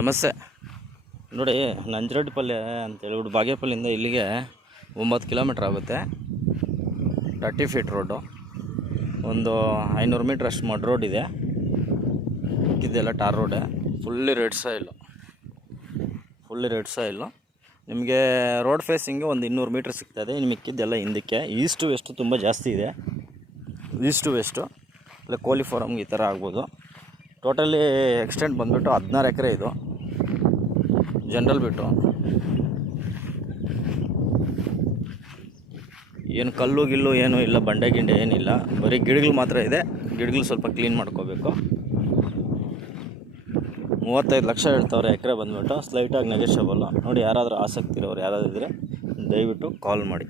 ನಮಸ್ತೆ. ನೋಡಿ, ನಂಜರಡ್ಡಿಪಲ್ಲೆ ಅಂತ ಹೇಳ್ಬಿಟ್ಟು ಬಾಗೇಪಲ್ಲಿಂದ ಇಲ್ಲಿಗೆ 9 ಕಿಲೋಮೀಟ್ರ್ ಆಗುತ್ತೆ. 30 ಫೀಟ್ ರೋಡು, ಒಂದು 500 ಮೀಟ್ರ್ ಅಷ್ಟು ಮಡ್ ರೋಡ್ ಇದೆ. ಇದೆಲ್ಲ ಟಾರ್ ರೋಡೆ, ಫುಲ್ಲಿ ರೆಡ್ ಸಾಯಿಲು. ನಿಮಗೆ ರೋಡ್ ಫೇಸಿಂಗ್ಗೆ ಒಂದು 200 ಮೀಟ್ರ್ ಸಿಗ್ತದೆ. ಇನ್ನು ಮಿಕ್ಕಿದ್ದೆಲ್ಲ ಹಿಂದಕ್ಕೆ. ಈಸ್ಟು ವೆಸ್ಟು ತುಂಬ ಜಾಸ್ತಿ ಇದೆ. ಈಸ್ಟು ವೆಸ್ಟು ಇಲ್ಲ ಕೋಳಿ ಫಾರಮ್ಗೆ ಈ ಥರ ಆಗ್ಬೋದು. ಟೋಟಲಿ ಎಕ್ಸ್ಟೆಂಟ್ ಬಂದುಬಿಟ್ಟು 16 ಎಕರೆ ಇದು ಜನರಲ್ ಬಿಟ್ಟು. ಏನು ಕಲ್ಲು ಗಿಲ್ಲು ಏನೂ ಇಲ್ಲ, ಬಂಡೆ ಗಿಂಡೆ ಏನಿಲ್ಲ, ಬರೀ ಗಿಡಗಳು ಮಾತ್ರ ಇದೆ. ಗಿಡಗಳು ಸ್ವಲ್ಪ ಕ್ಲೀನ್ ಮಾಡ್ಕೋಬೇಕು. 35 ಲಕ್ಷ ಹೇಳ್ತವ್ರೆ ಎಕರೆ ಬಂದುಬಿಟ್ಟು. ಸ್ಲೈಟಾಗಿ ನೆಗೆಷಬಲ್ಲು. ನೋಡಿ, ಯಾರಾದರೂ ಆಸಕ್ತಿ ಇರೋರು ಯಾರಾದರೂ ಇದ್ದರೆ ದಯವಿಟ್ಟು ಕಾಲ್ ಮಾಡಿ.